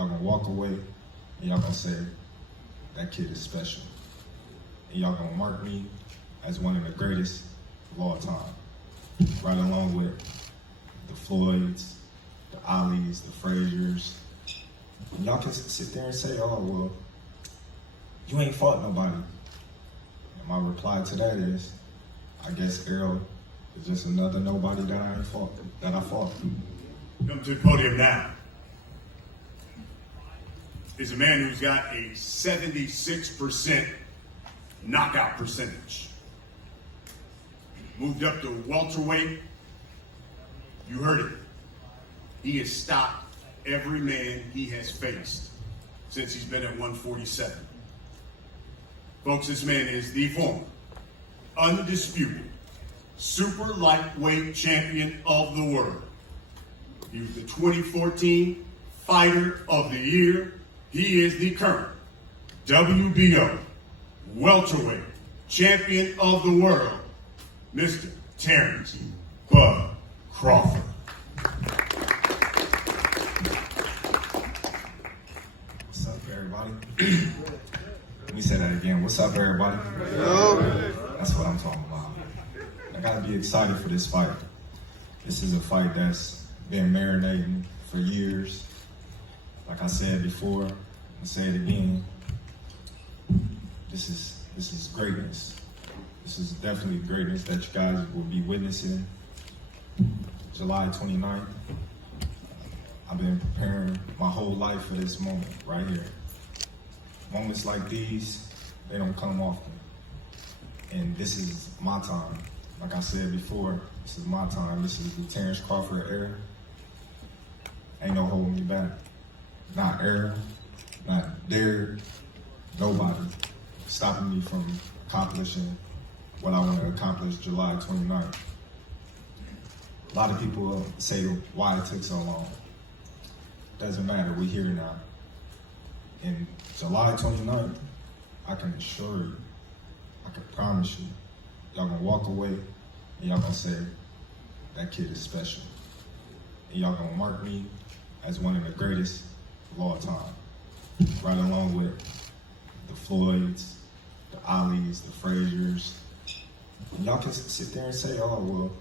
y'all gonna walk away and y'all gonna say, that kid is special. And y'all gonna mark me as one of the greatest of all time. Right along with the Floyds, the Akhis, the Fraziers. And y'all can sit there and say, oh, well, you ain't fought nobody. And my reply to that is, I guess Errol is just another nobody that I fought. Come to the podium now is a man who's got a 76% knockout percentage. Moved up to welterweight. You heard it. He has stopped every man he has faced since he's been at 147. Folks, this man is the former, undisputed, super lightweight champion of the world. He was the 2014 Fighter of the Year. He is the current WBO welterweight champion of the world, Mr. Terence Crawford. What's up, everybody? Let me say that again. What's up, everybody? Yo. That's what I'm talking about. I gotta be excited for this fight. This is a fight that's been marinating for years. Like I said before, I'll say it again. This is greatness. This is definitely greatness that you guys will be witnessing July 29th. I've been preparing my whole life for this moment right here. Moments like these, they don't come often. And this is my time. Like I said before, this is my time. This is the Terence Crawford era. Ain't no holding me back. Not Errol, not Derek, nobody stopping me from accomplishing what I want to accomplish July 29th. A lot of people say why it took so long. Doesn't matter, we're here now. And July 29th, I can assure you, I can promise you, y'all gonna walk away and y'all gonna say, that kid is special. And y'all gonna mark me as one of the greatest of all time. Right along with the Floyds, the Akhis, the Fraziers. And y'all can sit there and say, oh, well,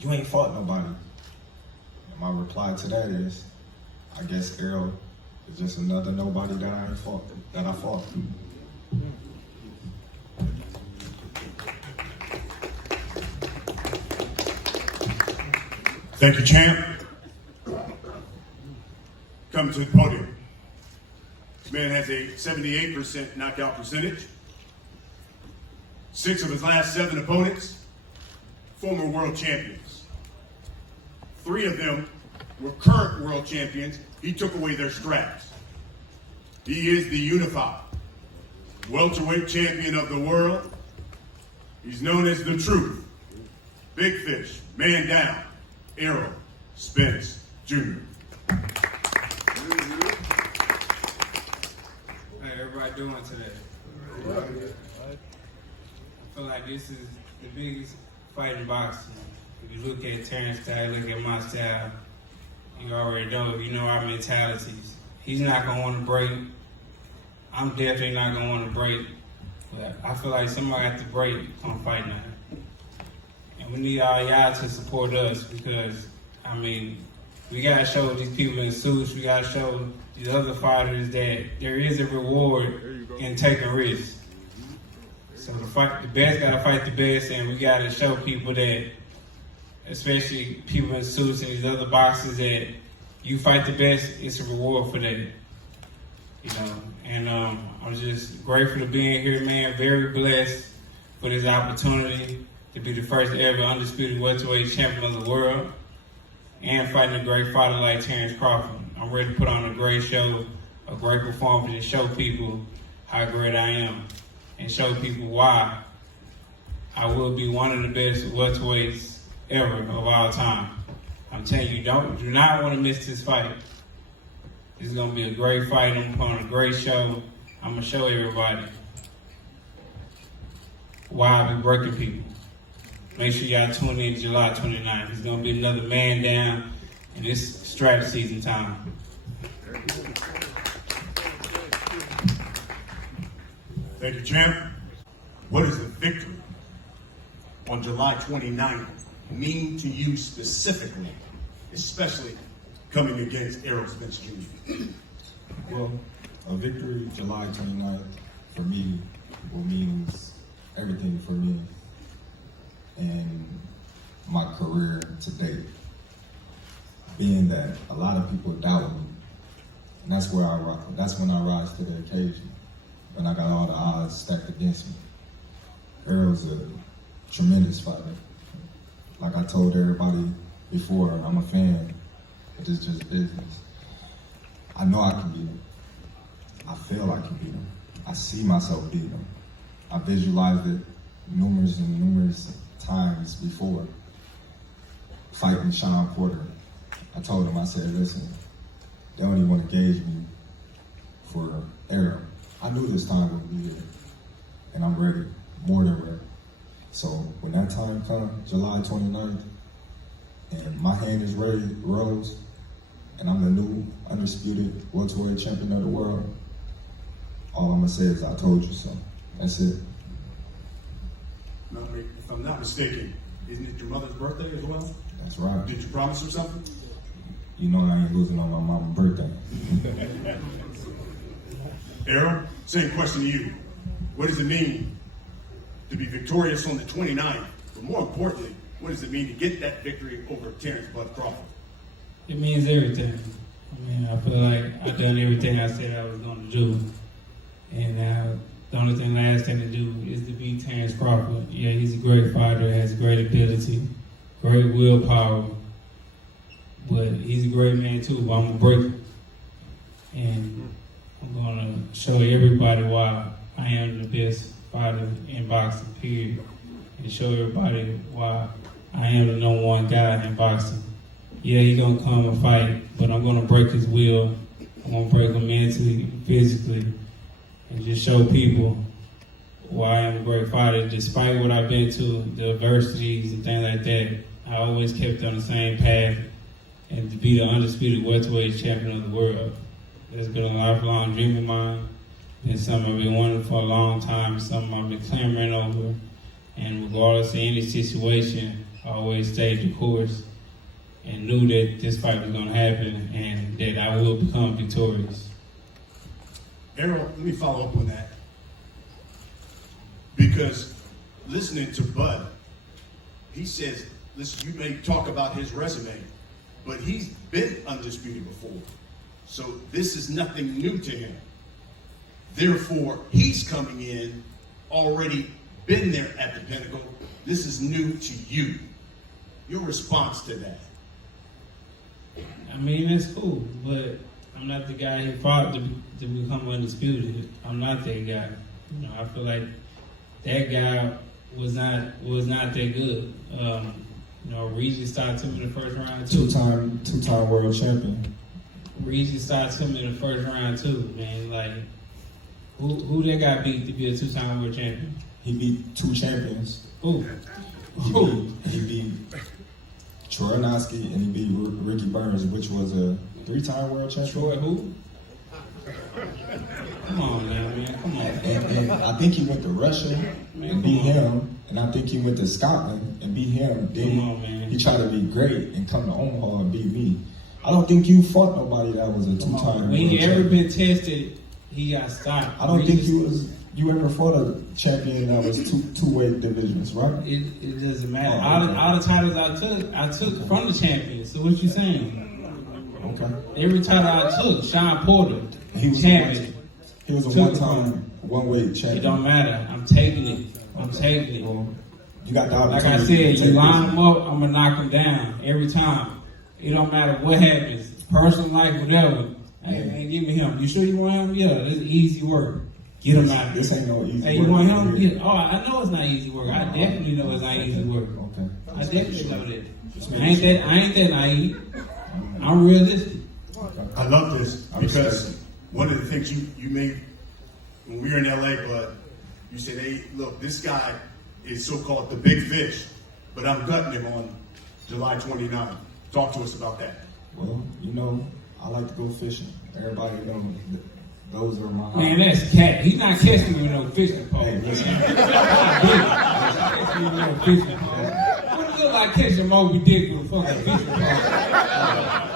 you ain't fought nobody. And my reply to that is, I guess Errol is just another nobody that I fought. Thank you, champ. Come to the podium. This man has a 78% knockout percentage. 6 of his last 7 opponents, former world champions. 3 of them were current world champions. He took away their straps. He is the unified welterweight champion of the world. He's known as the Truth. Big fish, man down, Errol Spence Jr. How everybody doing today? I feel like this is the biggest fight in boxing. If you look at Terrence's style, look at my style, you already know, you know our mentalities. He's not going to want to break. I'm definitely not going to want to break. But I feel like somebody has to break on fight night. And we need all y'all to support us because, I mean, we got to show these people in suits, we got to show these other fighters that there is a reward in taking risks. So the best got to fight the best, and we got to show people that, especially people in suits and these other boxers, that you fight the best, it's a reward for that. You know, and I'm just grateful to be in here, man. Very blessed for this opportunity to be the first ever undisputed welterweight champion of the world and fighting a great fighter like Terence Crawford. I'm ready to put on a great show, a great performance, and show people how great I am and show people why I will be one of the best welterweights ever of all time. I'm telling you, do not want to miss this fight. This is going to be a great fight. I'm putting on a great show. I'm going to show everybody why I be breaking people. Make sure y'all tune in July 29th. It's going to be another man down, and it's strap season time. Thank you, champ. What does the victory on July 29th mean to you specifically, especially coming against Errol Spence Jr.? Well, a victory July 29th for me will mean everything for me and my career to date. Being that a lot of people doubt me, and that's when I rise to the occasion. When I got all the odds stacked against me. Errol's a tremendous fighter. Like I told everybody before, I'm a fan, but it's just business. I know I can beat him. I feel I can beat him. I see myself beating him. I visualized it numerous and numerous times before. Fighting Sean Porter. I told him, I said, listen, they don't even want to gauge me for Errol. I knew this time would be here, and I'm ready, more than ready. So when that time comes, July 29th, and my hand is rose, and I'm the new undisputed welterweight champion of the world, all I'm gonna say is I told you so. That's it. If I'm not mistaken, isn't it your mother's birthday as well? That's right. Did you promise her something? You know I ain't losing on my mama's birthday. Errol, same question to you. What does it mean to be victorious on the 29th? But more importantly, what does it mean to get that victory over Terence Bud Crawford? It means everything. I mean, I feel like I've done everything I said I was going to do. And the only last thing to do is to beat Terence Crawford. Yeah, he's a great fighter, has great ability, great willpower. But he's a great man too, but I'm going to break him. And I'm going to show everybody why I am the best fighter in boxing, period. And show everybody why I am the number one guy in boxing. Yeah, he's going to come and fight, but I'm going to break his will. I'm going to break him mentally, physically, and just show people why I am a great fighter. Despite what I've been to, the adversities and things like that, I always kept on the same path. And to be the undisputed welterweight champion of the world, that's been a lifelong dream of mine. It's something I've been wanting for a long time, something I've been clamoring over. And regardless of any situation, I always stayed the course and knew that this fight was going to happen and that I will become victorious. Errol, let me follow up on that. Because listening to Bud, he says, listen, you may talk about his resume, but he's been undisputed before. So this is nothing new to him. Therefore, he's coming in, already been there at the pinnacle. This is new to you. Your response to that? I mean, it's cool, but I'm not the guy who fought to become undisputed. I'm not that guy. You know, I feel like that guy was not that good. You know, Regis started him in the first round too. Two-time world champion. Regis started him in the first round too, man. Like, who that guy beat to be a two-time world champion? He beat two champions. Who? He beat Troy Noski and he beat Ricky Burns, which was a three-time world champion. Troy who? Come on now, man. Come on. And I think he went to Russia and beat him. And I think he went to Scotland and beat him. Then Come on, man. He tried to be great and come to Omaha and beat me. I don't think you fought nobody that was a two-time When he world ever champion. been tested, he got stopped. I don't think you ever fought a champion that was two-weight divisions, right? It doesn't matter. Oh, All the titles I took from the champion. So what you saying? Okay. Every title I took, Sean Porter, He was champion. He was a Took one-time one-weight champion. It don't matter. I'm taking it. I'm taking it. Well, you got the Like I opportunity said, to you take line this. him up, I'm gonna knock him down every time. It don't matter what happens, personal life, whatever. Hey, man, give me him. You sure you want him? Yeah, this is easy work. Get him out. This ain't no easy Hey, work you want him? over here. Yeah. Oh, I know it's not easy work. I definitely know it's not easy work. Okay. I definitely know that. I ain't that naive. I'm realistic. I love this because one of the things you made when we were in LA, Bud, you said, hey, look, this guy is so-called the big fish, but I'm gutting him on July 29th. Talk to us about that. Well, you know, I like to go fishing. Everybody knows Those are my Man, that's cat. He's not catching me with no fishing pole. Hey, listen. He's not catching me with no fishing pole. What does it look like catching Moby Dick with a fucking fishing pole?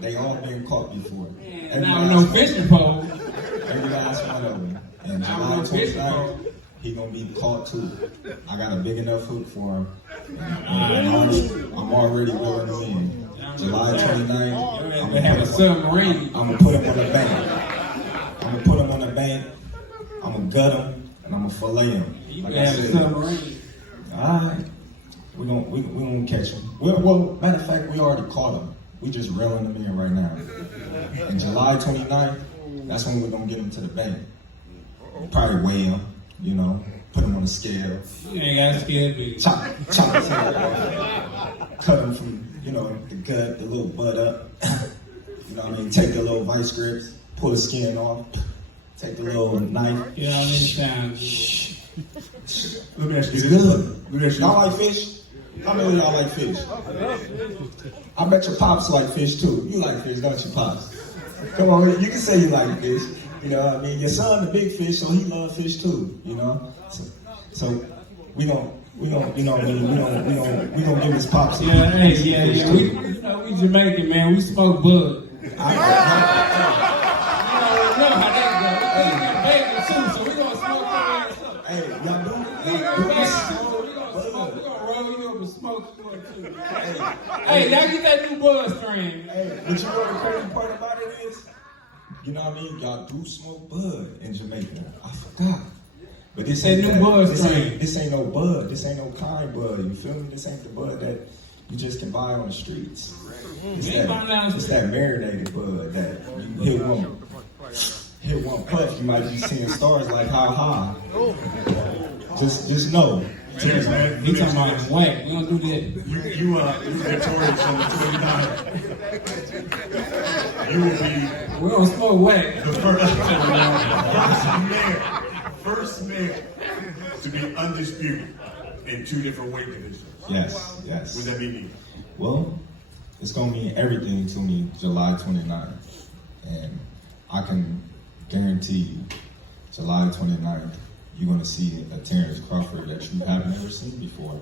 They all been caught before. Man, now with no fishing pole. Every last one of them. And Now July with no fishing 29th, pole. he gonna be caught too. I got a big enough hook for him. I'm already reeling him in. July 29th, They have a submarine. I'm gonna put him on the bank. I'm gonna gut him, and I'm gonna fillet him. You Like can I have a said. submarine. Alright. We gonna catch him. Well, matter of fact, we already caught him. We just reeling him in right now. And July 29th, that's when we're gonna get him to the bank. Probably weigh him, you know, put him on a scale. You ain't got a scale big. Chop his head off. Cut him from, you know, the gut, the little butt up. You know what I mean? Take the little vice grips, pull the skin off, take the little knife. You know what I mean? Sounds Let me ask you It's this. good. Let me ask you Y'all like fish? How many of y'all like fish? I bet your pops like fish too. You like fish, don't you, pops? Come on, you can say you like fish. You know what I mean? Your son the big fish, so he love fish too. You know, so we gon' you know what I mean? We gon' give his pops. yeah, hey, yeah. We Jamaican, man. We smoke bud. You know how that goes. We bacon too, so we gonna smoke that ass up. Hey, y'all do We this? gonna roll you up and smoke you up too. Hey, y'all get that new bud strain. Hey, but you know what the crazy part about it is? You know what I mean? Y'all do smoke bud in Jamaica. I forgot. But this ain't That new bud strain. This ain't no bud. This ain't no kind bud. You feel me? This ain't the bud that you just can buy on the streets. It's that marinated bud that you hit one puff, you might be seeing stars like how high. Just know. Terrence, man, He talking about it's whack. We don't do that. you victorious on the 29th. You will be We don't smoke whack. the first man to be undisputed in 2 different weight divisions. Yes. What does that mean? Well, it's gonna mean everything to me July 29th. And I can guarantee you, July 29th, you're gonna see a Terence Crawford that you haven't ever seen before.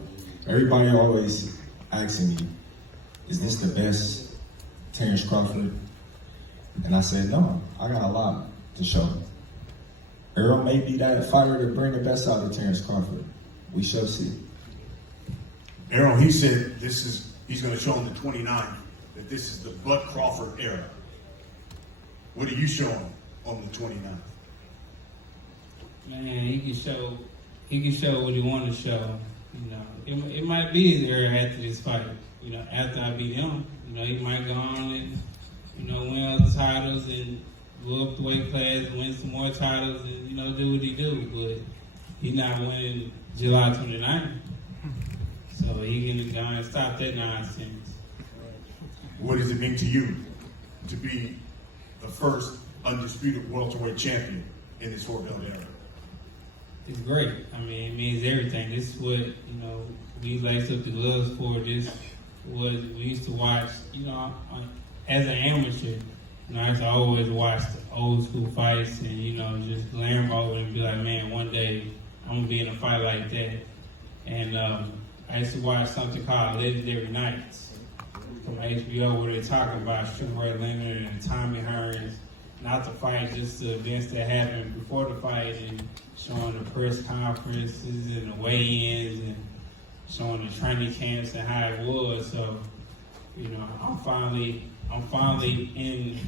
Everybody always asking me, is this the best Terence Crawford? And I said, no, I got a lot to show. Errol may be that fighter to bring the best out of Terence Crawford. We shall see. Errol, he said he's going to show him the 29th that this is the Bud Crawford era. What are you showing on the 29th? Man, he can show what he want to show. You know, it might be his era after this fight. You know, after I beat him, you know, he might go on and, you know, win other titles and go up the weight class, win some more titles, and, you know, do what he do. But he's not winning July 29th. So he can go and stop that nonsense. What does it mean to you to be the first undisputed welterweight champion in this 4-belt era? It's great. I mean, it means everything. This is what, you know, we laced up the gloves for. This was, we used to watch, you know, as an amateur, you know, I used to always watch the old school fights and, you know, just glare over and be like, man, one day I'm going to be in a fight like that. And I used to watch something called Legendary Nights from HBO where they're talking about Sugar Ray Leonard and Tommy Hearns, not the fight, just the events that happened before the fight and showing the press conferences and the weigh-ins and showing the training camps and how it was. So, you know, I'm finally in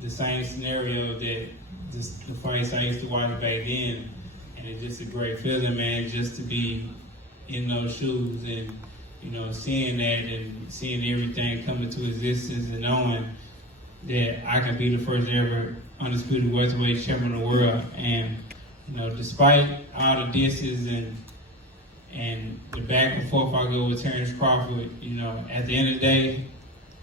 the same scenario that just the fights I used to watch back then, and it's just a great feeling, man, just to be in those shoes and, you know, seeing that and seeing everything come into existence and knowing that I can be the first ever undisputed welterweight champion of the world. And, you know, despite all the disses and the back and forth I go with Terence Crawford, you know, at the end of the day,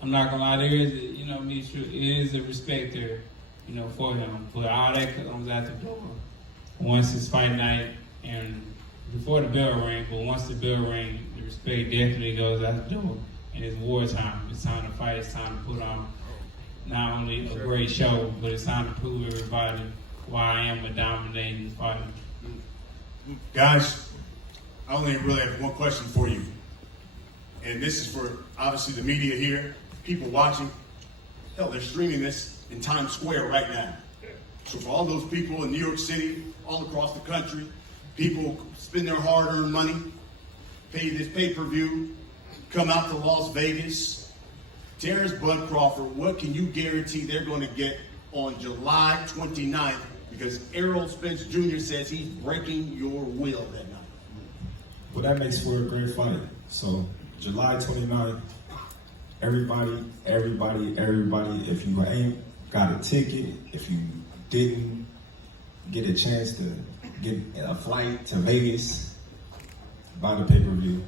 I'm not gonna lie, there is, you know, it is a respect there, you know, for him. But all that comes out the door once it's fight night and before the bell ring. But once the bell ring, the respect definitely goes out the door. And it's wartime. It's time to fight. It's time to put on not only a great show, but it's time to prove everybody why I am a dominating fighter. Guys, I only really have one question for you. And this is for, obviously, the media here, people watching. Hell, they're streaming this in Times Square right now. So for all those people in New York City, all across the country, people spend their hard-earned money, pay this pay-per-view, come out to Las Vegas. Terence Bud Crawford, what can you guarantee they're going to get on July 29th? Because Errol Spence Jr. says he's breaking your will that night. Well, that makes for a great fight. So July 29th, everybody, if you ain't got a ticket, if you didn't get a chance to get a flight to Vegas, buy the pay-per-view.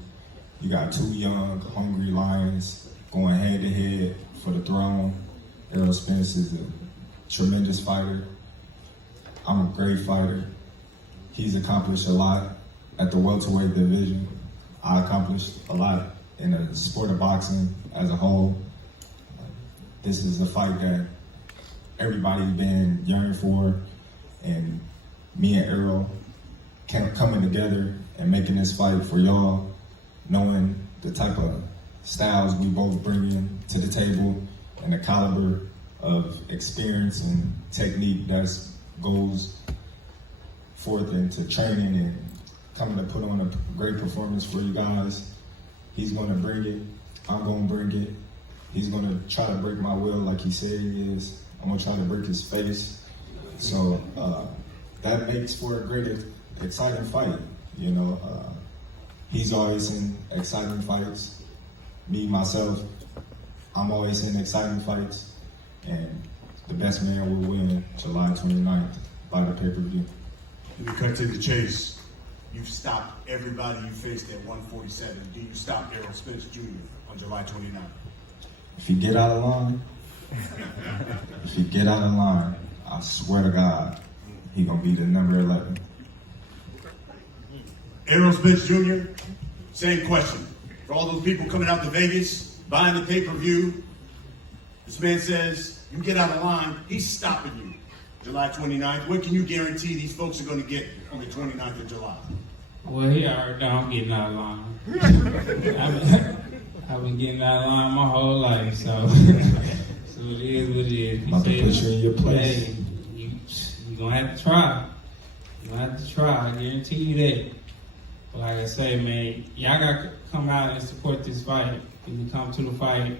You got two young, hungry lions going head-to-head for the throne. Errol Spence is a tremendous fighter. I'm a great fighter. He's accomplished a lot at the welterweight division. I accomplished a lot in the sport of boxing as a whole. This is a fight that everybody's been yearning for, and me and Errol coming together and making this fight for y'all, knowing the type of styles we both bring in to the table and the caliber of experience and technique that goes forth into training and coming to put on a great performance for you guys. He's going to bring it. I'm going to bring it. He's going to try to break my will like he said he is. I'm going to try to break his face. So that makes for a great, exciting fight. You know, he's always in exciting fights. Me, myself, I'm always in exciting fights. And the best man will win July 29th by the pay-per-view. And to cut to the chase, you've stopped everybody you faced at 147. Do you stop Errol Spence Jr. on July 29th? If you get out of line, I swear to God, he gonna be the number 11. Errol Spence Jr., same question. For all those people coming out to Vegas, buying the pay-per-view, this man says, you get out of line, he's stopping you. July 29th, what can you guarantee these folks are going to get on the 29th of July? Well, he already know I'm getting out of line. I've been getting out of line my whole life, so so it is what it is. I'm about to put you in your place. Hey, you're going to have to try. You're going to have to try. I guarantee you that. But like I say, man, y'all got to come out and support this fight. If you come to the fight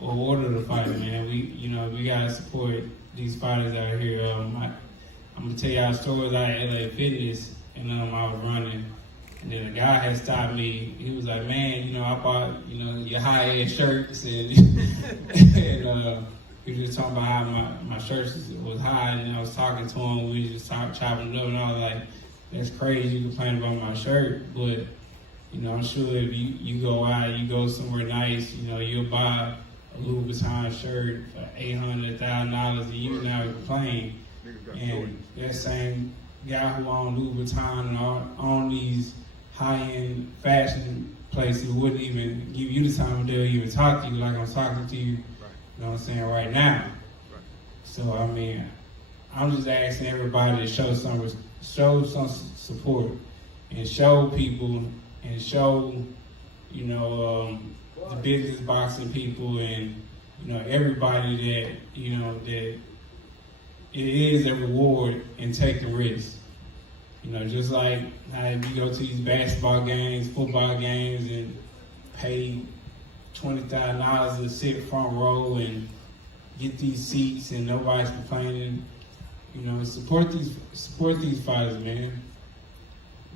or order the fight, man, we got to support these fighters out here. I'm going to tell y'all stories out at LA Fitness, and I was running. And then a guy had stopped me. He was like, man, I bought, your high-end shirts. And, and he was just talking about how my shirts was high. And I was talking to him. We was just chopping it up. And I was like, that's crazy. You complain about my shirt. But, I'm sure if you go out, you go somewhere nice, you'll buy a Louis Vuitton shirt for $800, $1,000 a year now, you complain. And that same guy who owned Louis Vuitton and own these high-end fashion places wouldn't even give you the time of day to even talk to you like I'm talking to you, you know what I'm saying, right now. So, I'm just asking everybody to show some support and show people and show, the business boxing people and, everybody that, that it is a reward in taking risks. Just like how if you go to these basketball games, football games, and pay $20,000 to sit front row and get these seats and nobody's complaining, support these fighters, man.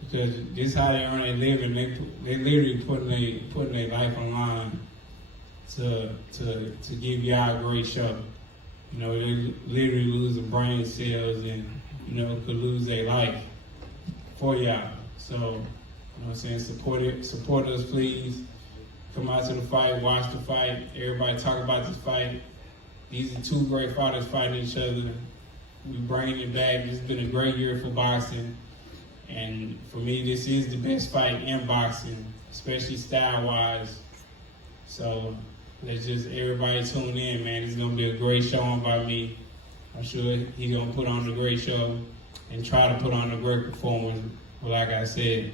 Because this is how they earn their living. They literally putting their life on line to give y'all a great show. They literally losing brain cells and could lose their life for y'all. So, support us, please. Come out to the fight, watch the fight. Everybody talk about this fight. These are two great fighters fighting each other. We bringing it back. It's been a great year for boxing. And for me, this is the best fight in boxing, especially style-wise. So, let's just everybody tune in, man. It's gonna be a great showing by me. I'm sure he's gonna put on a great show and try to put on a great performance. But like I said,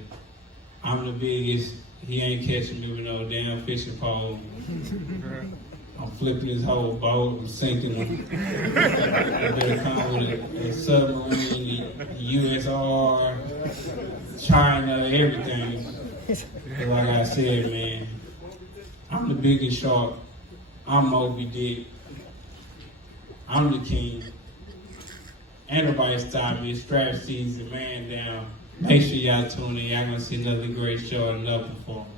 I'm the biggest. He ain't catching me with no damn fishing pole. I'm flipping his whole boat. I'm sinking him. I better come with a submarine, USR, China, everything. But like I said, man, I'm the biggest shark. I'm Moby Dick. I'm the king. Ain't nobody stop me. Strap season, man down. Make sure y'all tune in. Y'all gonna see another great show and another performance.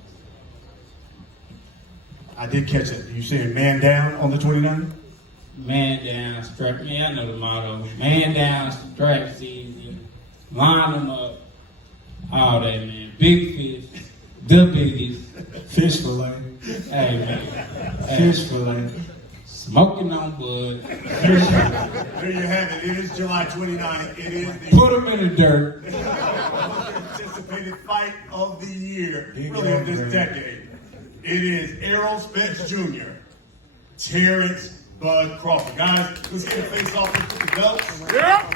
I did catch it. You saying man down on the 29th? Man down, strap. Man, I know the motto. Man down, strap season. Line them up. All that, man. Big fish. The biggest. Fish fillet. Hey, man. Hey, Fish fillet. smoking on bud. There you have it. It is July 29th. It is the Put them in the dirt. anticipated fight of the year, Big really of this man. decade. It is Errol Spence Jr., Terence Bud Crawford. Guys, let's get a face off with the belts. Yeah.